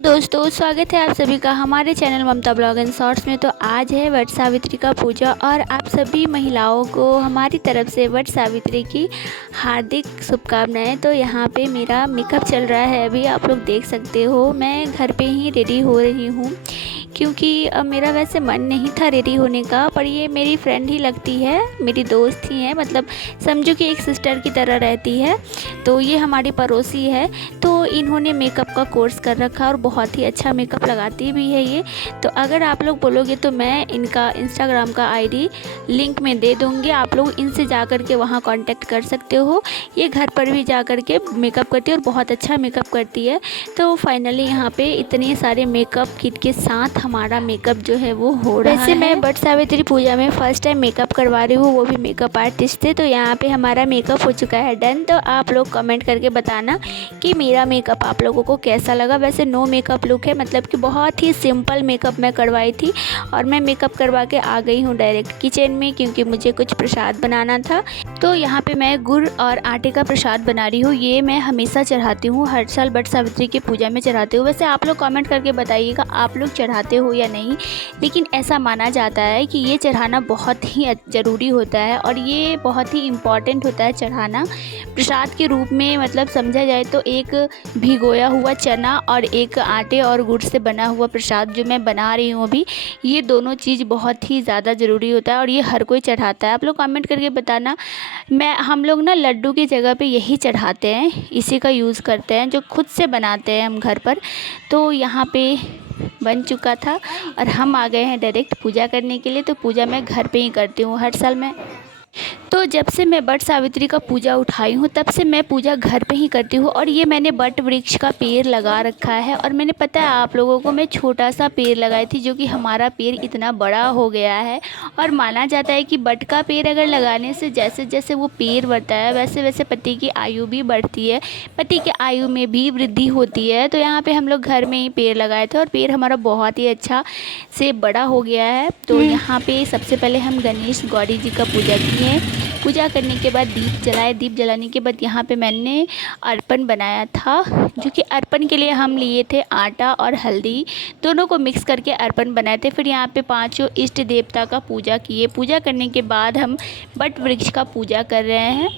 दोस्तों स्वागत है आप सभी का हमारे channel Mamta blog and shorts में। तो आज है वट सावित्री का पूजा और आप सभी महिलाओं को हमारी तरफ से वट सावित्री की हार्दिक शुभकामनाएं। तो यहाँ पे मेरा मेकअप चल रहा है, अभी आप लोग देख सकते हो। मैं घर पे ही रेडी हो रही हूँ क्योंकि मेरा वैसे मन नहीं था रेडी होने का, पर ये मेरी फ्रेंड ही लगती है, मेरी दोस्त ही है, मतलब समझो कि एक सिस्टर की तरह रहती है। तो ये हमारी पड़ोसी है, तो इन्होंने मेकअप का कोर्स कर रखा और बहुत ही अच्छा मेकअप लगाती भी है ये। तो अगर आप लोग बोलोगे तो मैं इनका इंस्टाग्राम का आईडी लिंक में दे दूँगी, आप लोग इनसे जा कर के वहाँ कांटेक्ट कर सकते हो। ये घर पर भी जा कर के मेकअप करती है और बहुत अच्छा मेकअप करती है। तो फाइनली यहाँ पे इतने सारे मेकअप किट के साथ हमारा मेकअप जो है वो हो रहा है। वैसे मैं वट सावित्री पूजा में फ़र्स्ट टाइम मेकअप करवा रही हूँ, वो भी मेकअप आर्टिस्ट से। तो यहाँ पे हमारा मेकअप हो चुका है डन। तो आप लोग कमेंट करके बताना कि मेरा मेकअप आप लोगों को कैसा लगा। वैसे नो मेकअप लुक है, मतलब कि बहुत ही सिंपल मेकअप मैं करवाई थी और मैं मेकअप करवा के आ गई हूँ डायरेक्ट किचन में, क्योंकि मुझे कुछ प्रसाद बनाना था। तो यहाँ पे मैं गुड़ और आटे का प्रसाद बना रही हूँ। ये मैं हमेशा चढ़ाती हूँ, हर साल वट सावित्री की पूजा में चढ़ाती हूँ। वैसे आप लोग कमेंट करके बताइएगा आप लोग चढ़ाते हो या नहीं, लेकिन ऐसा माना जाता है कि ये चढ़ाना बहुत ही ज़रूरी होता है और ये बहुत ही इम्पॉर्टेंट होता है चढ़ाना प्रसाद के रूप में। मतलब समझा जाए तो एक भिगोया हुआ चना और एक आटे और गुड़ से बना हुआ प्रसाद जो मैं बना रही हूँ अभी, ये दोनों चीज़ बहुत ही ज़्यादा ज़रूरी होता है और ये हर कोई चढ़ाता है। आप लोग कमेंट करके बताना। हम लोग ना लड्डू की जगह पे यही चढ़ाते हैं, इसी का यूज़ करते हैं जो खुद से बनाते हैं हम घर पर। तो यहाँ पे बन चुका था और हम आ गए हैं डायरेक्ट पूजा करने के लिए। तो पूजा मैं घर पे ही करती हूँ हर साल मैं। तो जब से मैं वट सावित्री का पूजा उठाई हूँ तब से मैं पूजा घर पे ही करती हूँ। और ये मैंने वट वृक्ष का पेड़ लगा रखा है और मैंने पता है आप लोगों को, मैं छोटा सा पेड़ लगाई थी जो कि हमारा पेड़ इतना बड़ा हो गया है। और माना जाता है कि वट का पेड़ अगर लगाने से जैसे जैसे वो पेड़ बढ़ता है वैसे वैसे पति की आयु भी बढ़ती है, पति की आयु में भी वृद्धि होती है। तो यहाँ पे हम लोग घर में ही पेड़ लगाए थे और पेड़ हमारा बहुत ही अच्छा से बड़ा हो गया है। तो यहाँ पे सबसे पहले हम गणेश गौरी जी का पूजा किए। पूजा करने के बाद दीप जलाए, दीप जलाने के बाद यहाँ पे मैंने अर्पण बनाया था, जो कि अर्पण के लिए हम लिए थे आटा और हल्दी, दोनों को मिक्स करके अर्पण बनाए थे। फिर यहाँ पे पांचों इष्ट देवता का पूजा किए। पूजा करने के बाद हम वट वृक्ष का पूजा कर रहे हैं।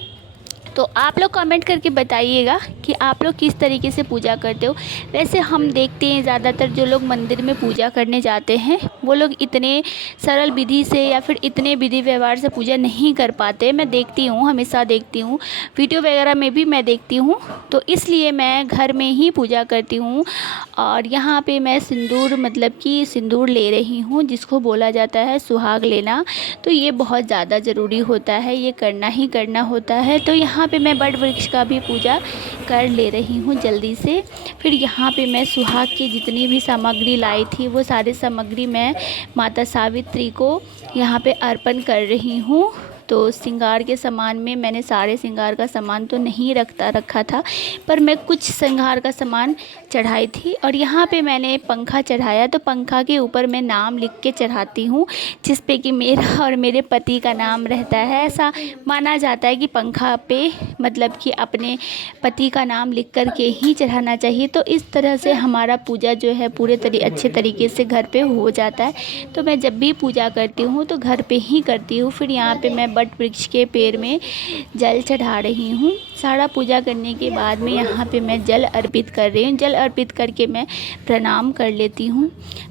तो आप लोग कमेंट करके बताइएगा कि आप लोग किस तरीके से पूजा करते हो। वैसे हम देखते हैं ज़्यादातर जो लोग मंदिर में पूजा करने जाते हैं वो लोग इतने सरल विधि से या फिर इतने विधि व्यवहार से पूजा नहीं कर पाते। मैं देखती हूँ, हमेशा देखती हूँ, वीडियो वगैरह में भी मैं देखती हूँ। तो इसलिए मैं घर में ही पूजा करती हूँ। और यहाँ पे मैं सिंदूर, मतलब कि सिंदूर ले रही हूँ, जिसको बोला जाता है सुहाग लेना। तो ये बहुत ज़्यादा ज़रूरी होता है, ये करना ही करना होता है। तो यहाँ पे मैं वट वृक्ष का भी पूजा कर ले रही हूँ जल्दी से। फिर यहाँ पे मैं सुहाग की जितनी भी सामग्री लाई थी वो सारी सामग्री मैं माता सावित्री को यहाँ पे अर्पण कर रही हूँ। तो श्रृंगार के सामान में मैंने सारे श्रृंगार का सामान तो नहीं रखा था, पर मैं कुछ श्रृंगार का सामान चढ़ाई थी। और यहाँ पे मैंने पंखा चढ़ाया, तो पंखा के ऊपर मैं नाम लिख के चढ़ाती हूँ, जिस पे कि मेरा और मेरे पति का नाम रहता है। ऐसा माना जाता है कि पंखा पे मतलब कि अपने पति का नाम लिख कर के ही चढ़ाना चाहिए। तो इस तरह से हमारा पूजा जो है पूरे अच्छे तरीके से घर पे हो जाता है। तो मैं जब भी पूजा करती हूँ तो घर पे ही करती हूँ। फिर यहाँ पे मैं वट वृक्ष के पेड़ में जल चढ़ा रही हूँ। सारा पूजा करने के बाद में यहाँ पे मैं जल अर्पित कर रही हूँ। जल अर्पित करके मैं प्रणाम कर लेती हूँ।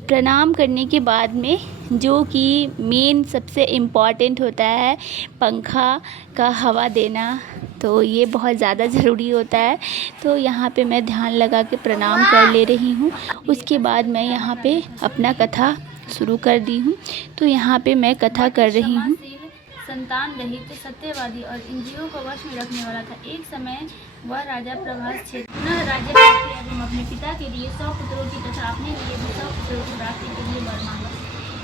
प्रणाम करने के बाद में जो कि मेन सबसे इम्पॉर्टेंट होता है पंखा का हवा देना, तो ये बहुत ज़्यादा ज़रूरी होता है। तो यहाँ पे मैं ध्यान लगा के प्रणाम कर ले रही हूँ। उसके बाद मैं यहाँ पे अपना कथा शुरू कर दी हूँ। तो यहाँ पे मैं कथा कर रही हूँ। संतान रहित, सत्यवादी और इंद्रियों को वश में रखने वाला था। एक समय वह राजा प्रभास क्षेत्र पुनः राज्य प्राप्ति एवं अपने पिता के लिए 100 पुत्रों की तथा अपने लिए भी 100 पुत्रों की प्राप्ति के लिए वर मांगा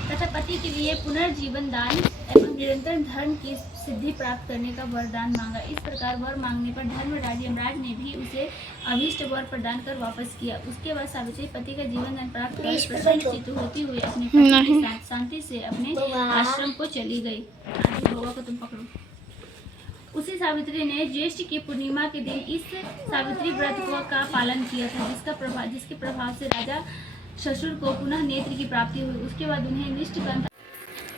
तथा पति के लिए पुनर्जीवन दान एवं निरंतर धर्म की सिद्धि प्राप्त करने का वरदान मांगा। इस प्रकार वर मांगने पर धर्मराज यमराज ने भी उसे अभीष्ट वर प्रदान कर वापस किया। उसके बाद सावित्री पति का जीवन दान प्राप्त कर प्रसन्नचित्त होती हुई अपने पति के साथ शांति से अपने आश्रम को चली गई। बाबा को तुम पकड़ो। उसी सावित्री ने ज्येष्ठ की पूर्णिमा के दिन इस सावित्री व्रत का पालन किया था, जिसके प्रभाव से राजा ससुर को पुनः नेत्र की प्राप्ति हुई। उसके बाद उन्हें निष्ठकंठ।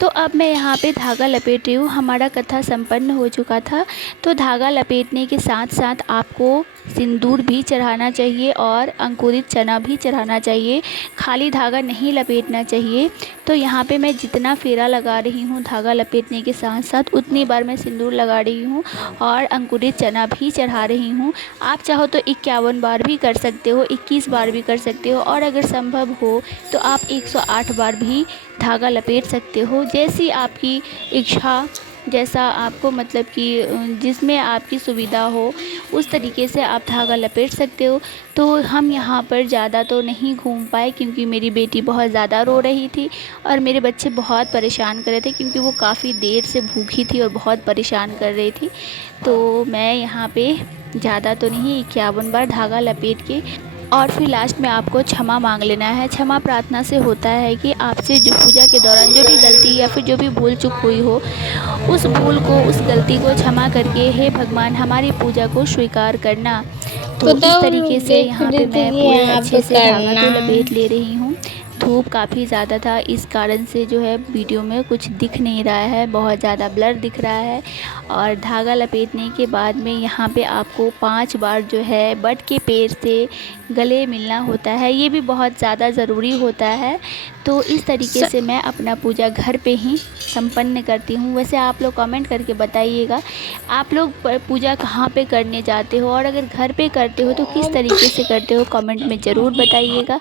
तो अब मैं यहाँ पे धागा लपेट रही हूँ। हमारा कथा संपन्न हो चुका था। तो धागा लपेटने के साथ साथ आपको सिंदूर भी चढ़ाना चाहिए और अंकुरित चना भी चढ़ाना चाहिए, खाली धागा नहीं लपेटना चाहिए। तो यहाँ पे मैं जितना फेरा लगा रही हूँ धागा लपेटने के साथ साथ उतनी बार मैं सिंदूर लगा रही हूँ और अंकुरित चना भी चढ़ा रही हूँ। आप चाहो तो 51 बार भी कर सकते हो, 21 बार भी कर सकते हो, और अगर संभव हो तो आप 108 बार भी धागा लपेट सकते हो। जैसी आपकी इच्छा, जैसा आपको मतलब कि जिसमें आपकी सुविधा हो उस तरीके से आप धागा लपेट सकते हो। तो हम यहाँ पर ज़्यादा तो नहीं घूम पाए क्योंकि मेरी बेटी बहुत ज़्यादा रो रही थी और मेरे बच्चे बहुत परेशान कर रहे थे क्योंकि वो काफ़ी देर से भूखी थी और बहुत परेशान कर रही थी। तो मैं यहाँ पे ज़्यादा तो नहीं 51 बार धागा लपेट के और फिर लास्ट में आपको क्षमा मांग लेना है। क्षमा प्रार्थना से होता है कि आपसे जो पूजा के दौरान जो भी गलती या फिर जो भी भूल चूक हुई हो उस भूल को, उस गलती को क्षमा करके हे भगवान हमारी पूजा को स्वीकार करना। तो इस तरीके से यहाँ पे मैं पूरे अच्छे से धागा तो लपेट ले रही हूँ। धूप काफ़ी ज़्यादा था, इस कारण से जो है वीडियो में कुछ दिख नहीं रहा है, बहुत ज़्यादा ब्लर दिख रहा है। और धागा लपेटने के बाद में यहाँ पे आपको 5 बार जो है बट के पेड़ से गले मिलना होता है, ये भी बहुत ज़्यादा ज़रूरी होता है। तो इस तरीके से मैं अपना पूजा घर पे ही संपन्न करती हूँ। वैसे आप लोग कमेंट करके बताइएगा आप लोग पूजा कहाँ पे करने जाते हो, और अगर घर पे करते हो तो किस तरीके से करते हो, कमेंट में ज़रूर बताइएगा।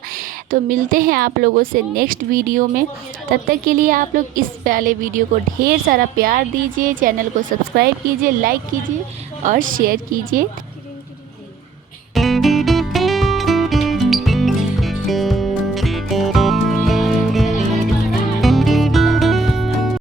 तो मिलते हैं आप लोगों से नेक्स्ट वीडियो में। तब तक के लिए आप लोग इस वाले वीडियो को ढेर सारा प्यार दीजिए, चैनल को सब्सक्राइब कीजिए, लाइक कीजिए और शेयर कीजिए।